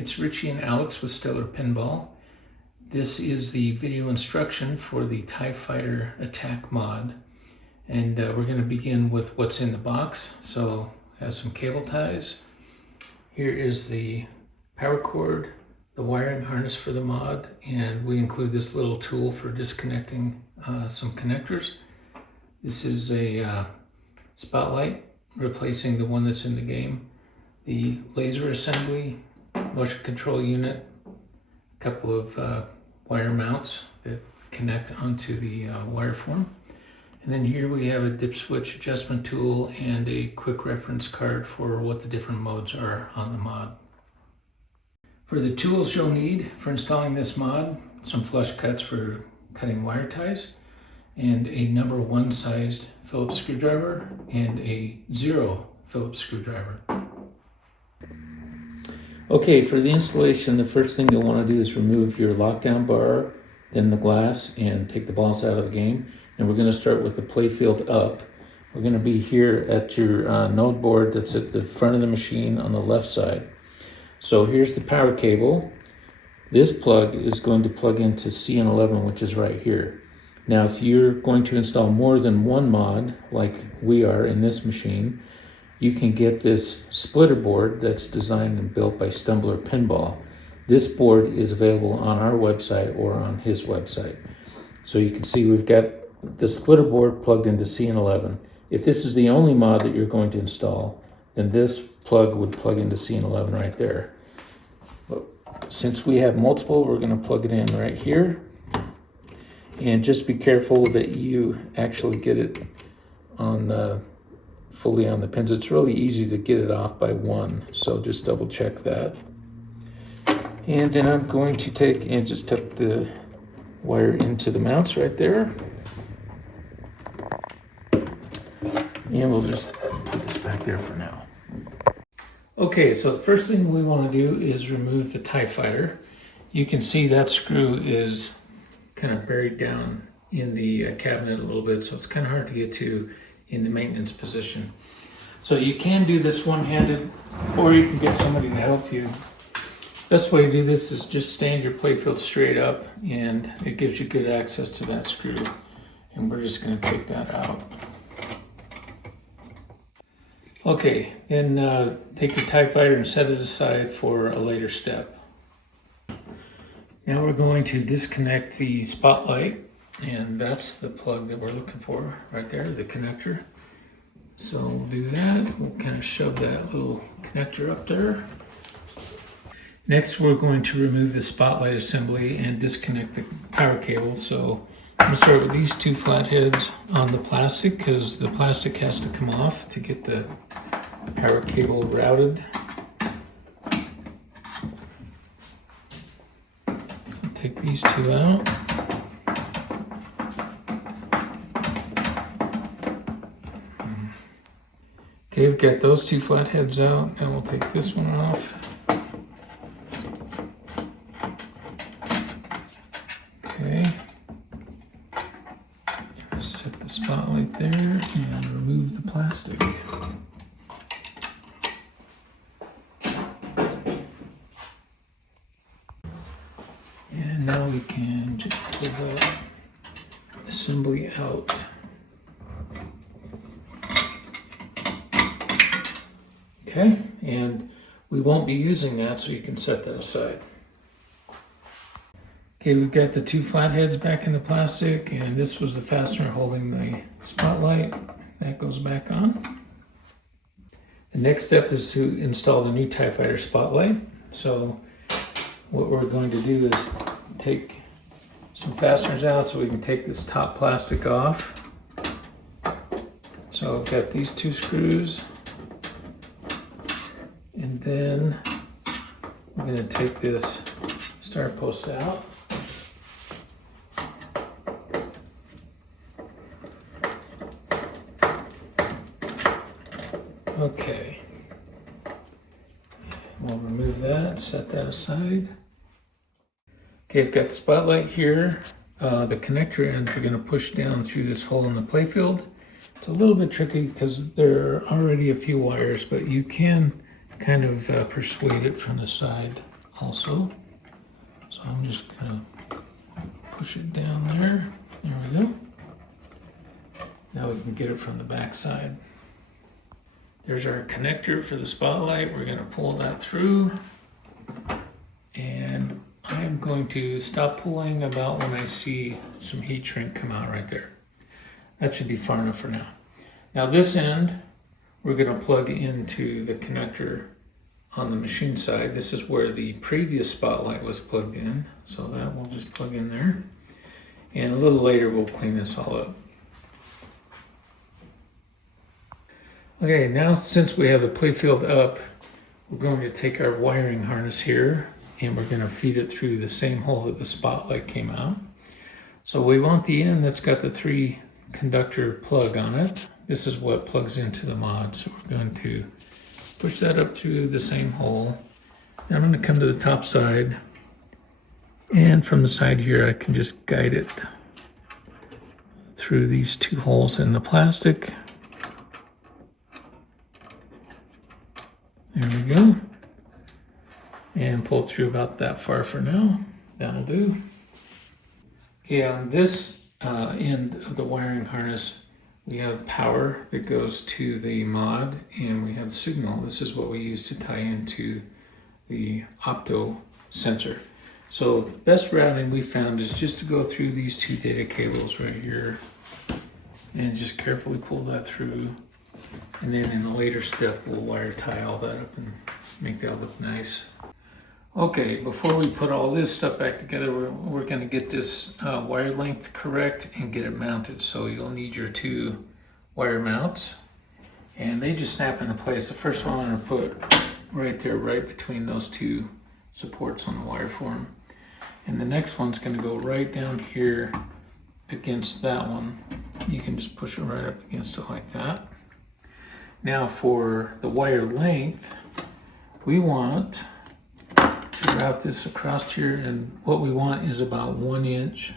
it's Richie and Alex with Stellar Pinball. This is the video instruction for the TIE Fighter Attack mod. And we're going to begin with what's in the box. So I have some cable ties. Here is the power cord, the wiring harness for the mod, and we include this little tool for disconnecting some connectors. This is a spotlight replacing the one that's in the game. The laser assembly, motion control unit, a couple of wire mounts that connect onto the wire form. And then here we have a dip switch adjustment tool and a quick reference card for what the different modes are on the mod. For the tools you'll need for installing this mod, some flush cuts for cutting wire ties, and a number 1 sized Phillips screwdriver and a 0 Phillips screwdriver. Okay, for the installation, the first thing you'll want to do is remove your lockdown bar, then the glass, and take the balls out of the game. And we're going to start with the playfield up. We're going to be here at your node board that's at the front of the machine on the left side. So here's the power cable. This plug is going to plug into CN11, which is right here. Now, if you're going to install more than one mod, like we are in this machine, you can get this splitter board that's designed and built by Stumbler Pinball. This board is available on our website or on his website. So you can see we've got the splitter board plugged into CN11. If this is the only mod that you're going to install, then this plug would plug into CN11 right there. But since we have multiple, we're going to plug it in right here. And just be careful that you actually get it on fully on the pins. It's really easy to get it off by one, so just double check that. And then I'm going to take and just tuck the wire into the mounts right there. And we'll just put this back there for now. Okay, so the first thing we want to do is remove the TIE Fighter. You can see that screw is kind of buried down in the cabinet a little bit, so it's kind of hard to get to in the maintenance position. So you can do this one-handed, or you can get somebody to help you. Best way to do this is just stand your playfield straight up, and it gives you good access to that screw. And we're just going to take that out. Okay, then take your TIE Fighter and set it aside for a later step. Now we're going to disconnect the spotlight, and that's the plug that we're looking for right there, the connector. So we'll do that. We'll kind of shove that little connector up there. Next, we're going to remove the spotlight assembly and disconnect the power cable. So I'm going to start with these two flatheads on the plastic, because the plastic has to come off to get the power cable routed. I'll take these two out. Okay, we've got those two flatheads out, and we'll take this one off. Okay. Set the spotlight there and remove the plastic. And now we can just pull the assembly out. Okay, and we won't be using that, so you can set that aside. Okay, we've got the two flatheads back in the plastic, and this was the fastener holding the spotlight. That goes back on. The next step is to install the new TIE Fighter spotlight. So what we're going to do is take some fasteners out so we can take this top plastic off. So I've got these two screws. And then we're going to take this star post out. Okay. We'll remove that, set that aside. Okay, I've got the spotlight here. The connector ends we're going to push down through this hole in the playfield. It's a little bit tricky because there are already a few wires, but you can kind of persuade it from the side also. So I'm just gonna push it down there. There we go. Now we can get it from the back side. There's our connector for the spotlight. We're gonna pull that through. And I am going to stop pulling about when I see some heat shrink come out right there. That should be far enough for now. Now this end, we're gonna plug into the connector on the machine side. This is where the previous spotlight was plugged in. So that will just plug in there. And a little later, we'll clean this all up. Okay, now since we have the playfield up, we're going to take our wiring harness here and we're going to feed it through the same hole that the spotlight came out. So we want the end that's got the 3 conductor plug on it. This is what plugs into the mod. So we're going to push that up through the same hole. And I'm going to come to the top side. And from the side here, I can just guide it through these 2 holes in the plastic. There we go. And pull through about that far for now. That'll do. Okay, on this end of the wiring harness, we have power that goes to the mod, and we have signal. This is what we use to tie into the opto sensor. So the best routing we found is just to go through these 2 data cables right here and just carefully pull that through. And then in a later step, we'll wire tie all that up and make that look nice. Okay, before we put all this stuff back together, we're going to get this wire length correct and get it mounted. So you'll need your 2 wire mounts, and they just snap into place. The first one I'm going to put right there, right between those 2 supports on the wire form. And the next one's going to go right down here against that one. You can just push it right up against it like that. Now for the wire length, we want to route this across here, and what we want is about 1 inch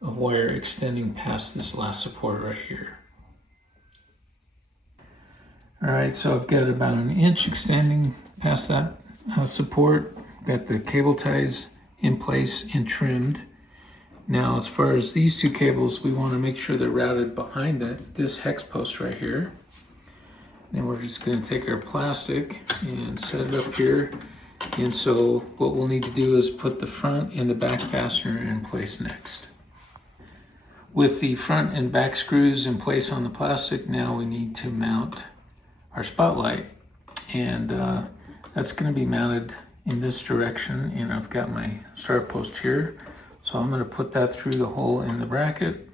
of wire extending past this last support right here. All right, so I've got about 1 inch extending past that support. Got the cable ties in place and trimmed. Now as far as these 2 cables, we want to make sure they're routed behind this hex post right here. Then we're just going to take our plastic and set it up here. And so what we'll need to do is put the front and the back fastener in place next. With the front and back screws in place on the plastic, now we need to mount our spotlight. And that's going to be mounted in this direction. And I've got my start post here. So I'm going to put that through the hole in the bracket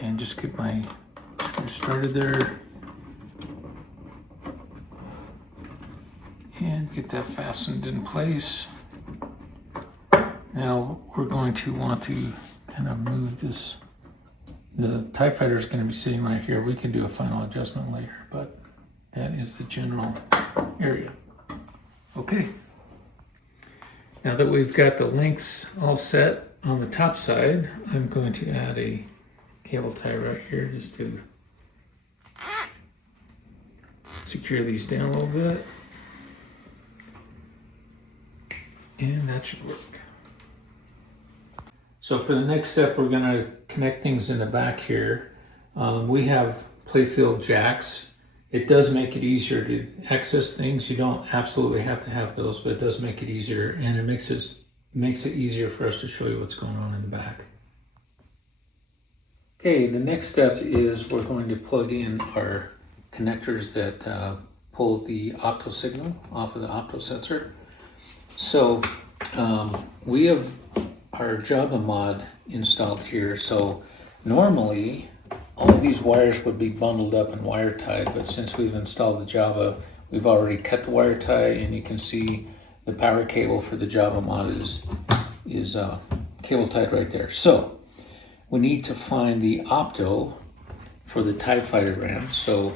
and just get my screw started there. And get that fastened in place. Now we're going to want to kind of move this. The TIE Fighter is going to be sitting right here. We can do a final adjustment later, but that is the general area. Okay. Now that we've got the lengths all set on the top side, I'm going to add a cable tie right here just to secure these down a little bit. And that should work. So for the next step, we're going to connect things in the back here. We have playfield jacks. It does make it easier to access things. You don't absolutely have to have those, but it does make it easier, and it makes it easier for us to show you what's going on in the back. Okay, the next step is we're going to plug in our connectors that pull the opto signal off of the opto sensor. So we have our Java mod installed here. So normally all of these wires would be bundled up and wire tied, but since we've installed the Java, we've already cut the wire tie, and you can see the power cable for the Java mod is cable tied right there. So we need to find the opto for the TIE Fighter ramp. So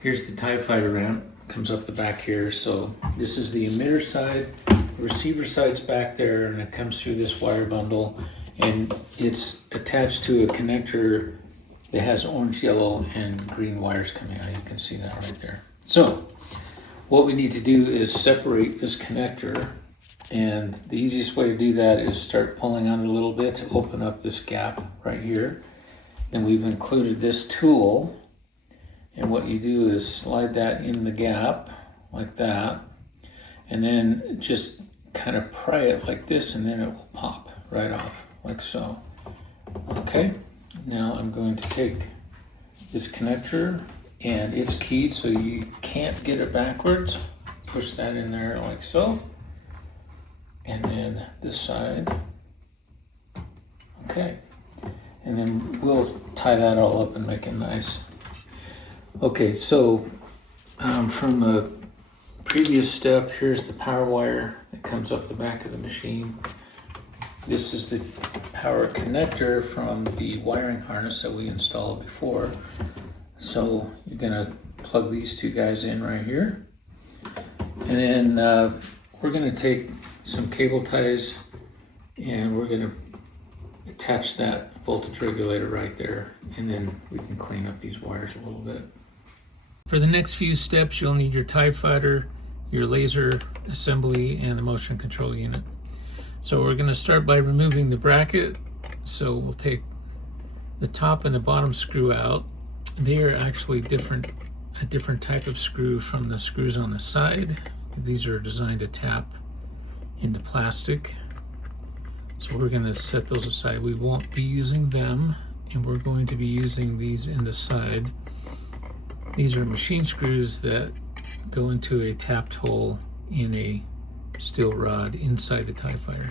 here's the TIE Fighter ramp, comes up the back here. So this is the emitter side. The receiver side's back there, and it comes through this wire bundle, and it's attached to a connector that has orange, yellow, and green wires coming out. You can see that right there. So what we need to do is separate this connector And the easiest way to do that is start pulling on it a little bit to open up this gap right here. And we've included this tool. And what you do is slide that in the gap like that. And then just kind of pry it like this, and then it will pop right off like so. Okay, now I'm going to take this connector, and it's keyed so you can't get it backwards. Push that in there like so. And then this side. Okay, and then we'll tie that all up and make it nice. Okay, so from the previous step, here's the power wire that comes up the back of the machine. This is the power connector from the wiring harness that we installed before. So you're gonna plug these two guys in right here. And then we're gonna take some cable ties and we're gonna attach that voltage regulator right there. And then we can clean up these wires a little bit. For the next few steps, you'll need your TIE Fighter, your laser assembly, and the motion control unit. So we're going to start by removing the bracket. So we'll take the top and the bottom screw out. They are actually a different type of screw from the screws on the side. These are designed to tap into plastic. So we're going to set those aside. We won't be using them, and we're going to be using these in the side. These are machine screws that go into a tapped hole in a steel rod inside the TIE Fighter.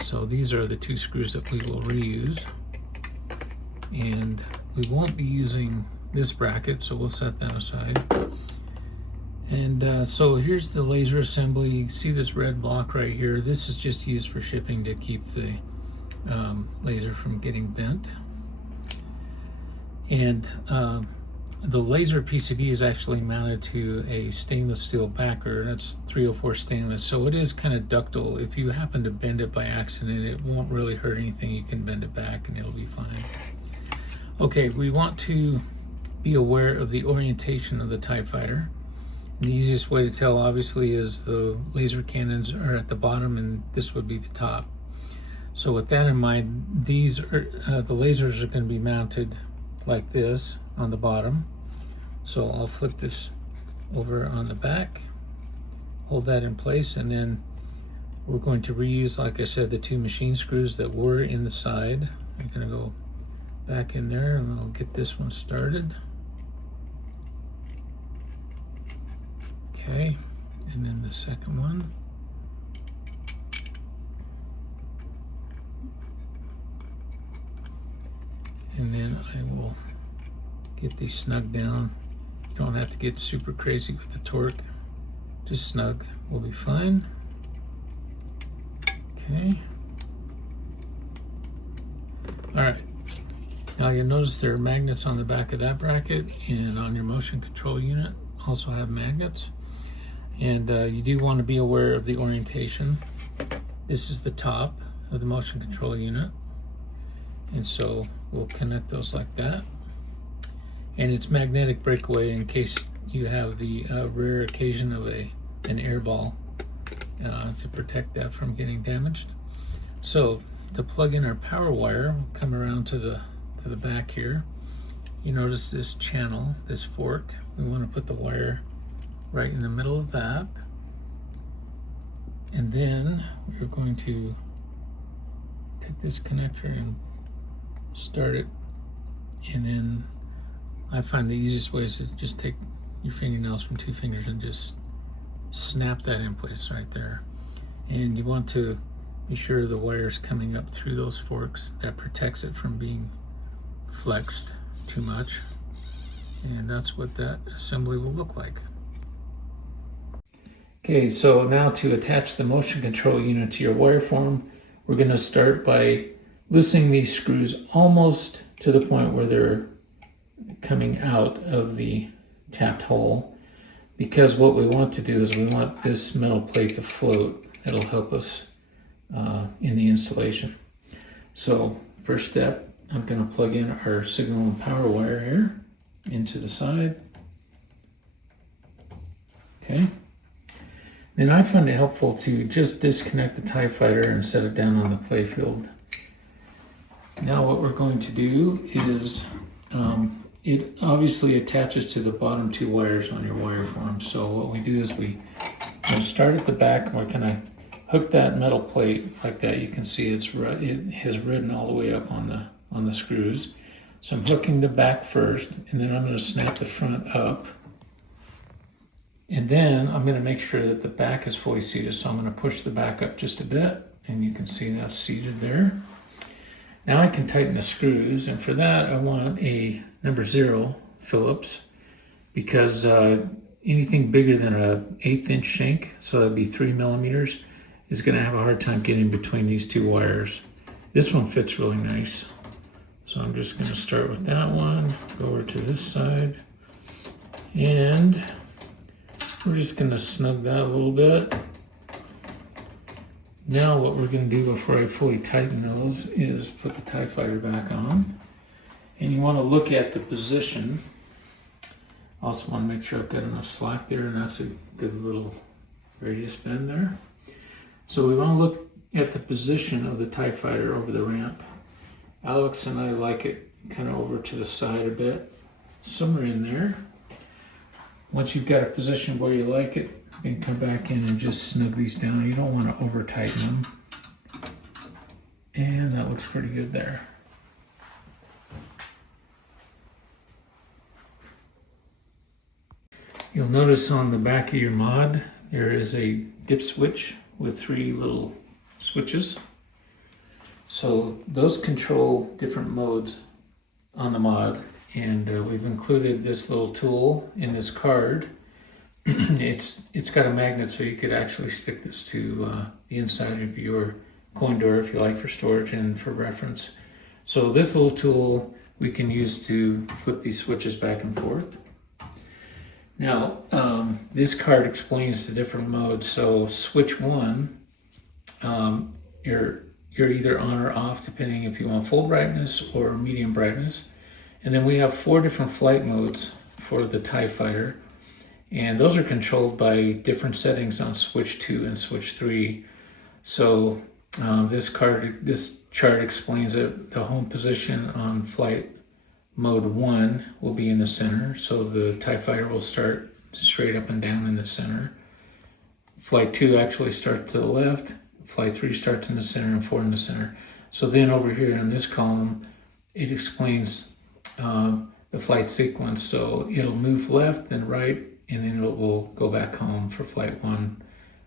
So these are the two screws that we will reuse. And we won't be using this bracket, so we'll set that aside. And so here's the laser assembly. You see this red block right here. This is just used for shipping to keep the laser from getting bent. And the laser PCB is actually mounted to a stainless steel backer. That's 304 stainless, so it is kind of ductile. If you happen to bend it by accident, it won't really hurt anything. You can bend it back and it'll be fine. Okay, we want to be aware of the orientation of the TIE Fighter. The easiest way to tell, obviously, is the laser cannons are at the bottom and this would be the top. So with that in mind, these are the lasers are going to be mounted like this on the bottom. So I'll flip this over on the back, hold that in place, and then we're going to reuse, like I said, the two machine screws that were in the side. I'm going to go back in there and I'll get this one started. Okay, and then the second one. And then I will get these snug down. You don't have to get super crazy with the torque. Just snug will be fine. Okay. All right. Now you'll notice there are magnets on the back of that bracket, and on your motion control unit also have magnets. And you do want to be aware of the orientation. This is the top of the motion control unit. And so we'll connect those like that. And it's magnetic breakaway in case you have the rare occasion of an air ball to protect that from getting damaged. So to plug in our power wire, we'll come around to the back here. You notice this channel, this fork. We want to put the wire right in the middle of that. And then we're going to take this connector and start it, and then I find the easiest way is to just take your fingernails from two fingers and just snap that in place right there. And you want to be sure the wire's coming up through those forks. That protects it from being flexed too much. And that's what that assembly will look like. Okay, so now to attach the motion control unit to your wire form, we're going to start by loosening these screws almost to the point where they're coming out of the tapped hole, because what we want to do is we want this metal plate to float. That'll help us in the installation. So first step, I'm going to plug in our signal and power wire here into the side. Okay. Then I find it helpful to just disconnect the TIE Fighter and set it down on the playfield. Now what we're going to do is, it obviously attaches to the bottom two wires on your wire form. So what we do is we start at the back and we're gonna hook that metal plate like that. You can see it has ridden all the way up on the screws. So I'm hooking the back first, and then I'm gonna snap the front up. And then I'm gonna make sure that the back is fully seated. So I'm gonna push the back up just a bit, and you can see that's seated there. Now I can tighten the screws, and for that I want a number 0 Phillips, because anything bigger than an 1/8 inch shank, so that'd be 3 millimeters, is gonna have a hard time getting between these two wires. This one fits really nice. So I'm just gonna start with that one, go over to this side, and we're just gonna snug that a little bit. Now what we're going to do before I fully tighten those is put the TIE Fighter back on. And you want to look at the position. Also want to make sure I've got enough slack there, and that's a good little radius bend there. So we want to look at the position of the TIE Fighter over the ramp. Alex and I like it kind of over to the side a bit, somewhere in there. Once you've got a position where you like it, you can come back in and just snug these down. You don't want to over tighten them. And that looks pretty good there. You'll notice on the back of your mod, there is a dip switch with 3 little switches. So those control different modes on the mod. And we've included this little tool in this card. It's got a magnet, so you could actually stick this to the inside of your coin door if you like, for storage and for reference. So this little tool we can use to flip these switches back and forth. Now this card explains the different modes. So switch 1, you're either on or off depending if you want full brightness or medium brightness. And then we have 4 different flight modes for the TIE Fighter, and those are controlled by different settings on switch 2 and switch 3. So this chart explains that the home position on flight mode 1 will be in the center, so the TIE Fighter will start straight up and down in the center. Flight 2 actually starts to the left, flight 3 starts in the center, and 4 in the center. So then over here in this column, it explains the flight sequence. So it'll move left then right, and then it will go back home for flight 1.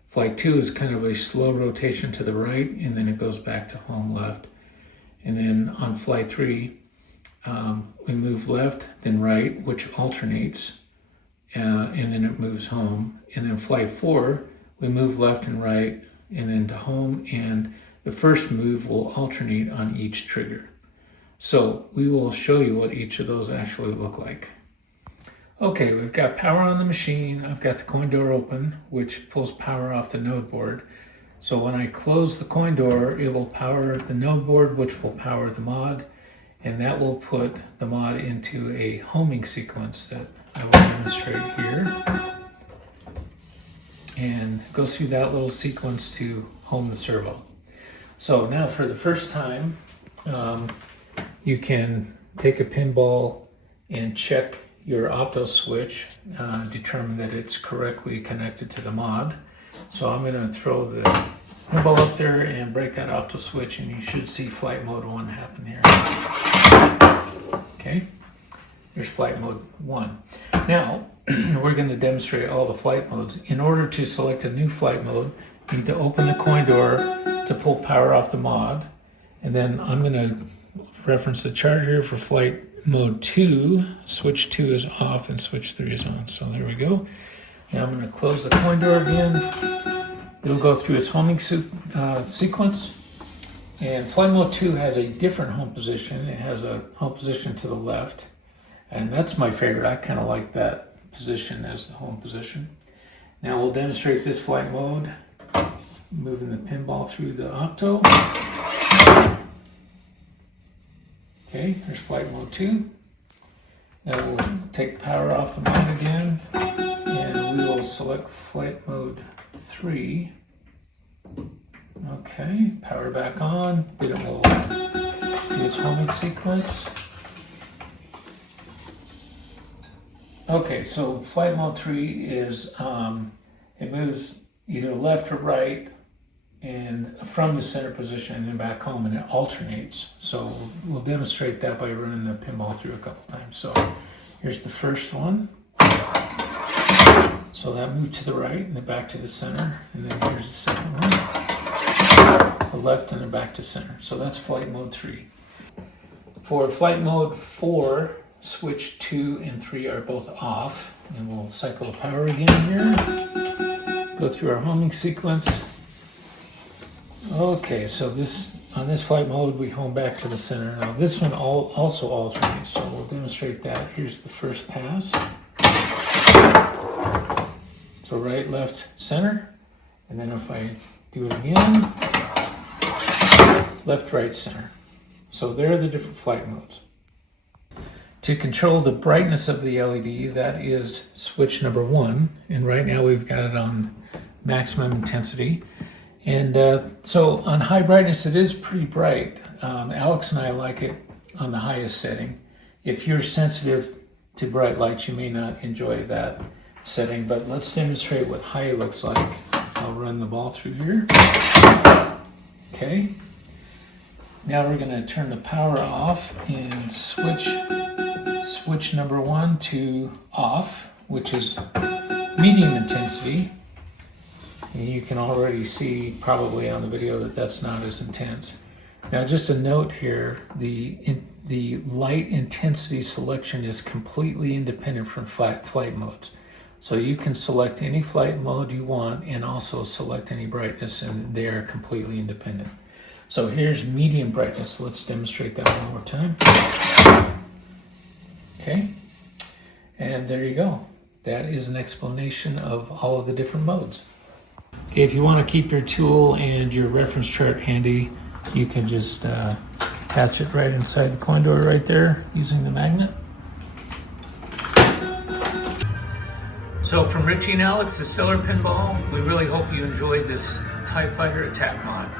Flight 2 is kind of a slow rotation to the right, and then it goes back to home left. And then on flight 3, we move left then right, which alternates, and then it moves home. And then flight 4, we move left and right, and then to home, and the first move will alternate on each trigger. So we will show you what each of those actually look like. Okay, we've got power on the machine. I've got the coin door open, which pulls power off the node board. So when I close the coin door, it will power the node board, which will power the mod, and that will put the mod into a homing sequence that I will demonstrate here. And go through that little sequence to home the servo. So now for the first time, you can take a pinball and check your opto switch, determine that it's correctly connected to the mod. So I'm going to throw the pinball up there and break that opto switch, and you should see flight mode 1 happen here. Okay, there's flight mode 1. Now we're going to demonstrate all the flight modes. In order to select a new flight mode, you need to open the coin door to pull power off the mod, and then I'm going to reference the chart here for flight mode 2. Switch 2 is off and switch 3 is on. So there we go. Now I'm going to close the coin door again. It'll go through its homing sequence. And flight mode 2 has a different home position. It has a home position to the left, and that's my favorite. I kind of like that position as the home position. Now we'll demonstrate this flight mode, moving the pinball through the opto. Okay, there's flight mode 2. Now we'll take power off the mod again, and we will select flight mode 3. Okay, power back on. Then it will do its homing sequence. Okay, so flight mode 3 is it moves either left or right and from the center position and then back home, and it alternates. So we'll demonstrate that by running the pinball through a couple times. So here's the first one. So that moved to the right and then back to the center, and then here's the second one. The left and then back to center. So that's flight mode 3. For flight mode 4, switch 2 and 3 are both off, and we'll cycle the power again here. Go through our homing sequence. Okay, so on this flight mode, we home back to the center. Now this one also alternates, so we'll demonstrate that. Here's the first pass. So right, left, center. And then if I do it again, left, right, center. So there are the different flight modes. To control the brightness of the LED, that is switch number 1. And right now we've got it on maximum intensity. And so on high brightness, it is pretty bright. Alex and I like it on the highest setting. If you're sensitive to bright lights, you may not enjoy that setting, but let's demonstrate what high looks like. I'll run the ball through here. Okay. Now we're going to turn the power off and switch number 1 to off, which is medium intensity. And you can already see probably on the video that that's not as intense. Now just a note here, the light intensity selection is completely independent from flight modes. So you can select any flight mode you want and also select any brightness, and they are completely independent. So here's medium brightness. Let's demonstrate that one more time. Okay, and there you go. That is an explanation of all of the different modes. Okay, if you want to keep your tool and your reference chart handy, you can just attach it right inside the coin door right there using the magnet. So from Richie and Alex at Stellar Pinball, we really hope you enjoyed this TIE Fighter attack mod.